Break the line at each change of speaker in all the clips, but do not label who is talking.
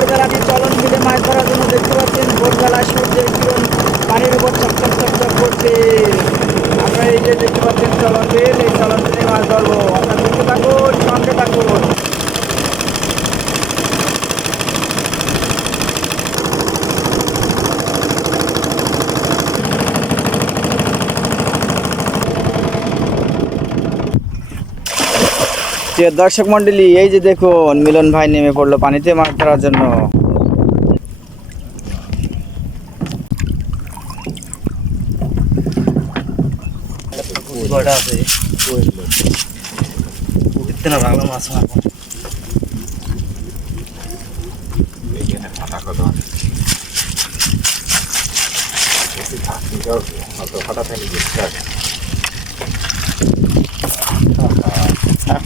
ভোরবেলাটি চলন মিলে মাছ ধরার জন্য দেখতে পাচ্ছেন, ভোরবেলা সূর্যের কিরণ পানির উপর চকচক চকচক করছে আমরা এই যে দেখতে পাচ্ছেন চলন বিল এই চলন বিলে মাছ ধরবো আপনার দেখতে থাকুন সঙ্গে থাকুন প্রিয় দর্শক মন্ডলী এই যে দেখুন মিলন ভাই নেমে পড়ল পানিতে মাছ ধরার জন্য।
কয়টা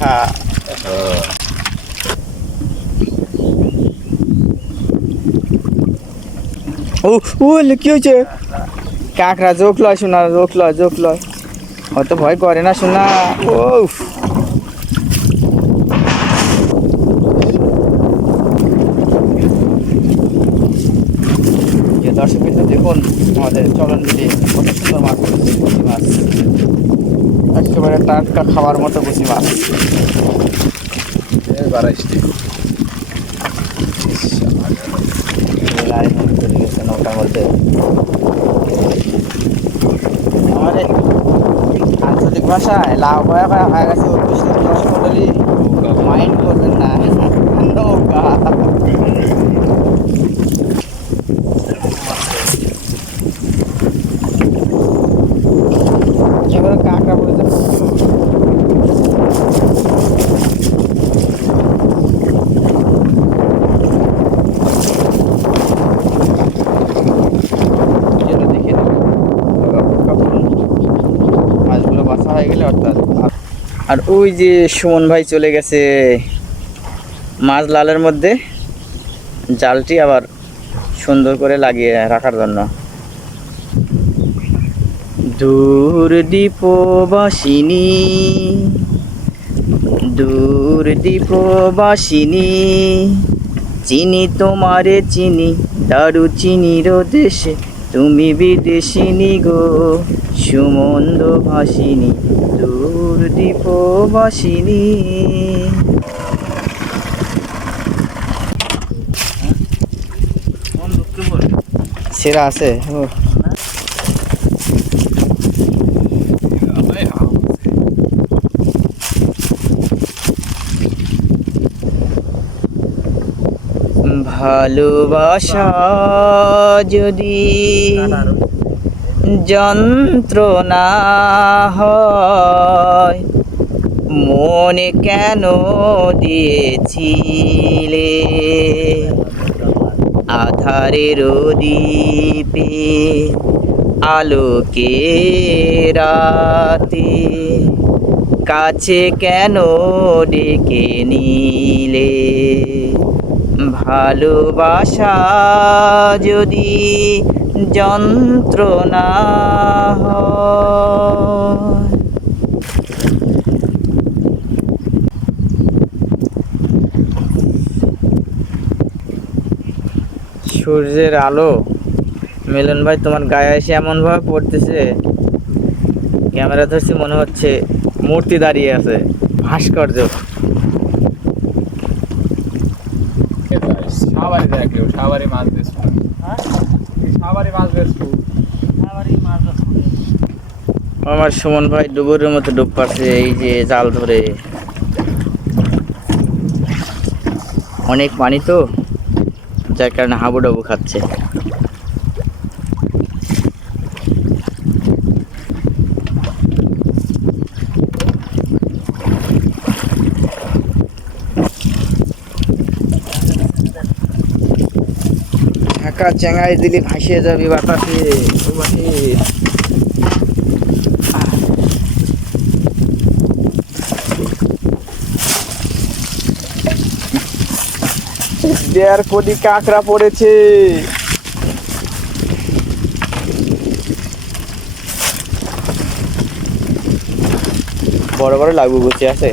মারবো
ও কি হয়েছে? কাঁকড়া জোক লয় শোনা জোক লয় জোক লয়। অত ভয় করে না শোনা ও দর্শক বিন্দু দেখুন, আমাদের চলন দিদি কত সুন্দর মাছ একেবারে টাটকা খাওয়ার মতো পুঁটি মাছ। লাইন চলে নৌকার মধ্যে আমাদের আঞ্চলিক ভাষায় লাউ ভয়া ভয়া হয়ে গেছে উদ্দেশ্য। মাইন্ড করবেন না। নৌকা। বাসা হয়ে গেলে অর্থাৎ আর- ওই যে সুমন ভাই চলে গেছে মাছ লালের মধ্যে, জালটি আবার সুন্দর করে লাগিয়ে রাখার জন্য। দূর দীপবাসিনী দূর দীপবাসিনী, চিনি তোমারে, চিনি দারু চিনির দেশে। তুমি বিদেশিনী গো সুমন্দ ভাসিনী দূর দীপবাসিনী সেরা আছে ও। ভালোবাসা যদি যন্ত্রণা হয়, মনে কেন দিয়েছিলে? আধারের দ্বীপে আলোকে রাতে, কাছে কেন ডেকে নিলে? ভালোবাসা যদি যন্ত্রণা সূর্যের আলো। মিলন ভাই, তোমার গায়ে এসে এমনভাবে পড়তেছে। ক্যামেরা ধরছি, মনে হচ্ছে মূর্তি দাঁড়িয়ে আছে। ভাস্কর্য।
সাবারি দেখলেও সাবারি মাছ বেচবো সাবারি মাছ বেচবো
আমার সুমন ভাই ডুবুরের মতো ডুব পাচ্ছে এই যে জাল ধরে। অনেক পানি তো যার কারণে হাবুডাবু খাচ্ছে। ঢাকা চেঙ্গাই দিলি, ভাসিয়ে যাবি বাতাসে দেড় কোটি কাঁকড়া পড়েছে। বড় বড় লাগু গুছিয়ে আছে।